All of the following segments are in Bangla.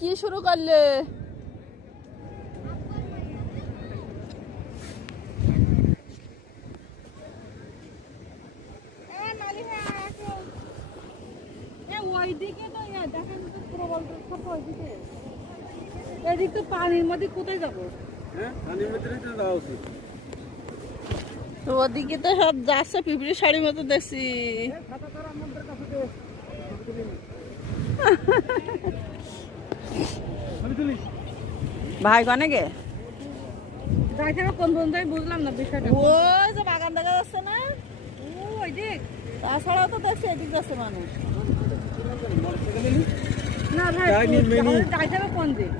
কি শুরু করলে? এদিকে পানির মধ্যে কোথায় যাবো? তো ওদিকে তো সব যাচ্ছে পিঁপড়ি শাড়ির মতো দেখছি। ভাই কনে গে যাইতে হবে কোন পর্যন্ত আমি বুঝলাম না বিষয়টা। ওই যে বাগান দেখা যাচ্ছে না, ওই দিক তাছাড়াও তো দেখছি এদিক যাচ্ছে মানুষ। না ভাই, যাইতে হবে কোন দিক?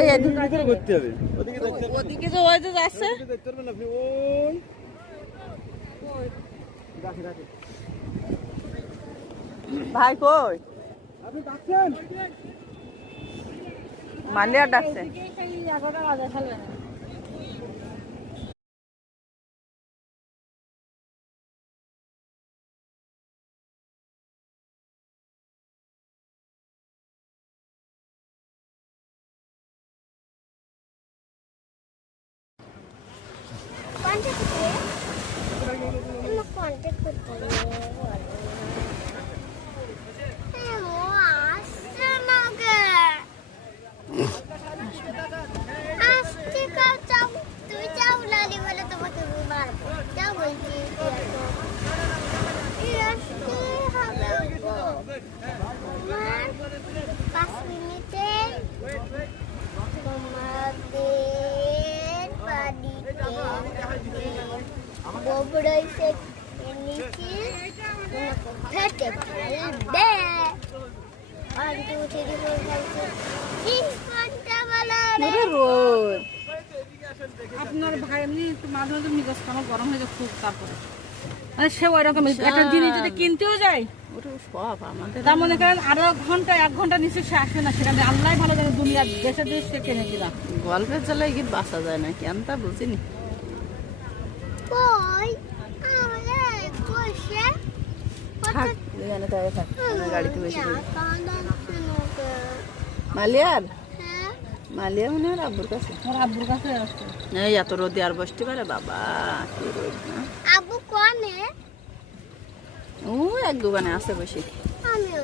এই এদিক করতে হবে ওদিকে যে ওই যে যাচ্ছে। দেখতে পারবেন আপনি ওই ভাই কই? আপনি ডাকছেন মালিয়া ডাকছে। সেই 11টা বাজে ফেলবে না। আপনার ভাই এমনি একটু মাঝে মাঝে মিজাজ আমার গরম হয়ে যায় খুব। তারপরে মানে সে ওই রকম একটা জিনিস যদি কিনতেও যায়, ওটা সব আমাদের তার মনে করেন আরো ঘন্টা 1 ঘন্টা নিচে সে আসে না। সেখানে আল্লাহ ভালো জানে, দুনিয়ার দেশে দেশ সে কিনে দিলাম। গল্পের জ্বালায় কি বাঁচা যায় না, কেন তা বুঝিনি। থাক এখানে তাই থাক, আমি গাড়িতে বসে পড়ি। মালিয়ার মালিয়া মনে হয় আব্বুর কাছে। ওর আব্বুর কাছে আসছে। এই এত রোদে আর বসতে পারে বাবা, কি রোদ না। আবু কোনে? ও এক দোকানে আছে বসে। আমিও